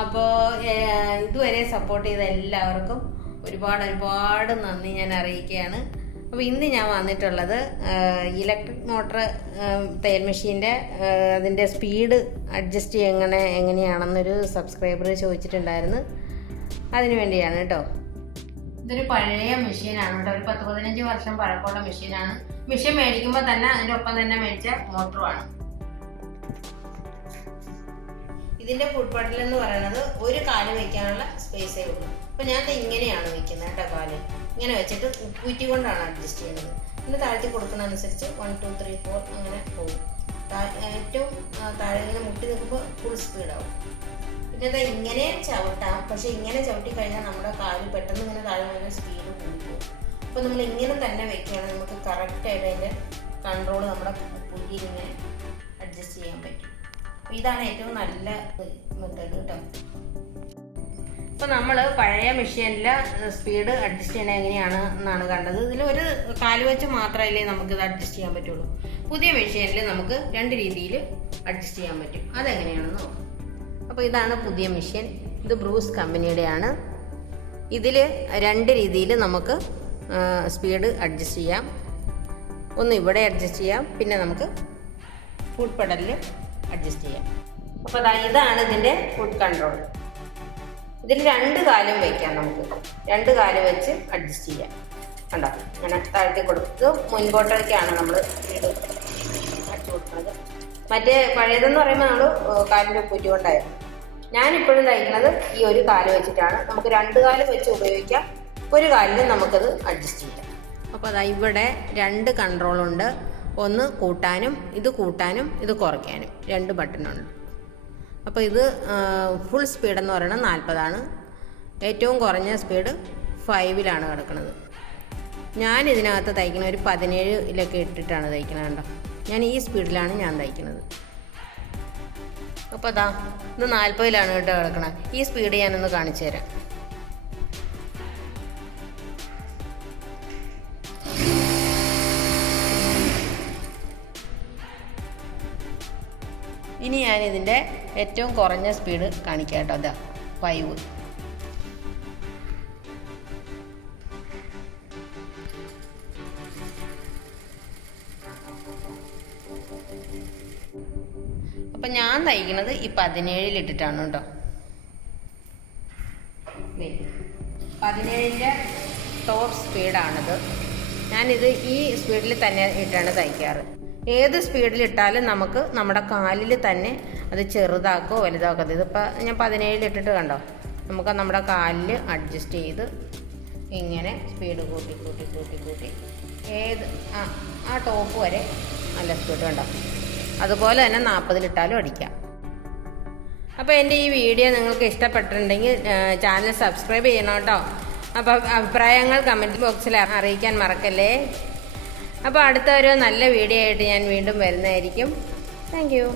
അപ്പോൾ ഇതുവരെ സപ്പോർട്ട് ചെയ്ത എല്ലാവർക്കും ഒരുപാട് നന്ദി ഞാൻ അറിയിക്കുകയാണ്. അപ്പോൾ ഇന്ന് ഞാൻ വന്നിട്ടുള്ളത് ഇലക്ട്രിക് മോട്ടർ തയ്യൽ മെഷീൻ്റെ അതിൻ്റെ സ്പീഡ് അഡ്ജസ്റ്റ് എങ്ങനെയാണെന്നൊരു സബ്സ്ക്രൈബർ ചോദിച്ചിട്ടുണ്ടായിരുന്നു. അതിനു വേണ്ടിയാണ് കേട്ടോ. ഇതൊരു പഴയ മെഷീനാണ് കേട്ടോ. ഒരു 10-15 വർഷം പഴക്കമുള്ള മെഷീനാണ്. മെഷീൻ മേടിക്കുമ്പോൾ തന്നെ അതിൻ്റെ ഒപ്പം തന്നെ മേടിച്ച മോട്ടറുമാണ്. ഇതിൻ്റെ ഫുഡ് പട്ടിൽ എന്ന് പറയുന്നത് ഒരു കാല് വയ്ക്കാനുള്ള സ്പേസേ ഉള്ളൂ. അപ്പോൾ ഞാൻ ഇങ്ങനെയാണ് വയ്ക്കുന്നത് കേട്ടോ. കാല് ഇങ്ങനെ വെച്ചിട്ട് കുറ്റി കൊണ്ടാണ് അഡ്ജസ്റ്റ് ചെയ്യുന്നത്. പിന്നെ താഴ്ത്തി കൊടുക്കുന്ന അനുസരിച്ച് 1 2 3 4 അങ്ങനെ പോകും. ഏറ്റവും താഴെ ഇങ്ങനെ മുട്ടി നിൽക്കുമ്പോൾ ഫുൾ സ്പീഡാവും. പിന്നെ അത് ഇങ്ങനെ ചവിട്ടാം. പക്ഷെ ഇങ്ങനെ ചവിട്ടി കഴിഞ്ഞാൽ നമ്മുടെ കാല് പെട്ടെന്ന് ഇങ്ങനെ താഴെ വന്ന സ്പീഡ് കൂടിപ്പോകും. അപ്പോൾ നമ്മൾ ഇങ്ങനെ തന്നെ വെക്കുകയാണെങ്കിൽ നമുക്ക് കറക്റ്റായിട്ട് അതിൻ്റെ കൺട്രോൾ നമ്മുടെ പുതിയ ഇങ്ങനെ അഡ്ജസ്റ്റ് ചെയ്യാൻ പറ്റും. ഇതാണ് ഏറ്റവും നല്ല മെത്തേഡ് കേട്ടോ. ഇപ്പോൾ നമ്മൾ പഴയ മെഷീനിൽ സ്പീഡ് അഡ്ജസ്റ്റ് ചെയ്യണത് എങ്ങനെയാണ് എന്നാണ് കണ്ടത്. ഇതിൽ ഒരു കാല് വെച്ച് മാത്രമല്ലേ നമുക്കിത് അഡ്ജസ്റ്റ് ചെയ്യാൻ പറ്റുള്ളൂ. പുതിയ മെഷീനിൽ നമുക്ക് 2 രീതിയിൽ അഡ്ജസ്റ്റ് ചെയ്യാൻ പറ്റും. അതെങ്ങനെയാണെന്ന് നോക്കാം. അപ്പോൾ ഇതാണ് പുതിയ മെഷീൻ. ഇത് ബ്രൂസ് കമ്പനിയുടെയാണ്. ഇതിൽ 2 രീതിയിൽ നമുക്ക് സ്പീഡ് അഡ്ജസ്റ്റ് ചെയ്യാം. ഒന്ന് ഇവിടെ അഡ്ജസ്റ്റ് ചെയ്യാം, പിന്നെ നമുക്ക് ഫുഡ് പെഡലിൽ അഡ്ജസ്റ്റ് ചെയ്യാം. അപ്പോൾ ഇതാണ് ഇതിൻ്റെ ഫുഡ് കൺട്രോൾ. ഇതിൽ 2 കാലും വയ്ക്കാം. നമുക്ക് 2 കാല് വെച്ച് അഡ്ജസ്റ്റ് ചെയ്യാം. കണ്ടോ, അങ്ങനെ താഴ്ത്തി കൊടുത്ത് മുൻപോട്ടേക്കാണ് നമ്മൾ സ്പീഡ് അടിച്ചു കൊടുക്കുന്നത്. മറ്റേ പഴയതെന്ന് പറയുമ്പോൾ നമ്മൾ കാലിൻ്റെ കുറ്റി കൊണ്ടായിരുന്നു. ഞാനിപ്പോഴും തയ്ക്കുന്നത് ഈ ഒരു കാല് വെച്ചിട്ടാണ്. നമുക്ക് 2 കാല് വെച്ച് ഉപയോഗിക്കാം. ഒരു കാലിൽ നമുക്കത് അഡ്ജസ്റ്റ് ചെയ്യാം. അപ്പോൾ ഇവിടെ 2 കൺട്രോളുണ്ട്. ഒന്ന് കൂട്ടാനും ഇത് കുറയ്ക്കാനും 2 ബട്ടണുണ്ട്. അപ്പോൾ ഇത് ഫുൾ സ്പീഡെന്ന് പറയുന്നത് 40 ഏറ്റവും കുറഞ്ഞ സ്പീഡ് 5-ലാണ് കിടക്കുന്നത്. ഞാൻ ഇതിനകത്ത് തയ്ക്കുന്ന ഒരു 17-ലൊക്കെ ഇട്ടിട്ടാണ് തയ്ക്കുന്നത്. കണ്ടോ, ഞാൻ ഈ സ്പീഡിലാണ് ഞാൻ തയ്ക്കുന്നത്. അപ്പോൾ ഇത് 40-ലാണ് കേട്ടോ കിടക്കുന്നത്. ഈ സ്പീഡ് ഞാനൊന്ന് കാണിച്ചു തരാം. ഇനി ഞാനിതിൻ്റെ ഏറ്റവും കുറഞ്ഞ സ്പീഡ് കാണിക്കാം കേട്ടോ. 5. അപ്പം ഞാൻ തയ്ക്കുന്നത് ഈ 17-ലിട്ടിട്ടാണ് കേട്ടോ. 17-ൻ്റെ ടോപ്പ് സ്പീഡാണിത്. ഞാനിത് ഈ സ്പീഡിൽ തന്നെ ഇട്ടാണ് തയ്ക്കാറ്. ഏത് സ്പീഡിലിട്ടാലും നമുക്ക് നമ്മുടെ കാലിൽ തന്നെ അത് ചെറുതാക്കോ വലുതാക്കോ. ഇതിപ്പോൾ ഞാൻ 17-ലിട്ടിട്ട് കണ്ടോ, നമുക്ക് നമ്മുടെ കാലിൽ അഡ്ജസ്റ്റ് ചെയ്ത് ഇങ്ങനെ സ്പീഡ് കൂട്ടി ഏത് ആ ടോപ്പ് വരെ നല്ല സ്പീഡ് കണ്ടോ. അതുപോലെ തന്നെ 40-ലിട്ടാലും അടിക്കാം. അപ്പോൾ എൻ്റെ ഈ വീഡിയോ നിങ്ങൾക്ക് ഇഷ്ടപ്പെട്ടിട്ടുണ്ടെങ്കിൽ ചാനൽ സബ്സ്ക്രൈബ് ചെയ്യണം കേട്ടോ. അപ്പോൾ അഭിപ്രായങ്ങൾ കമൻറ്റ് ബോക്സിൽ അറിയിക്കാൻ മറക്കല്ലേ. അപ്പോൾ അടുത്ത ഒരു നല്ല വീഡിയോ ആയിട്ട് ഞാൻ വീണ്ടും വരുന്നതായിരിക്കും. Thank you.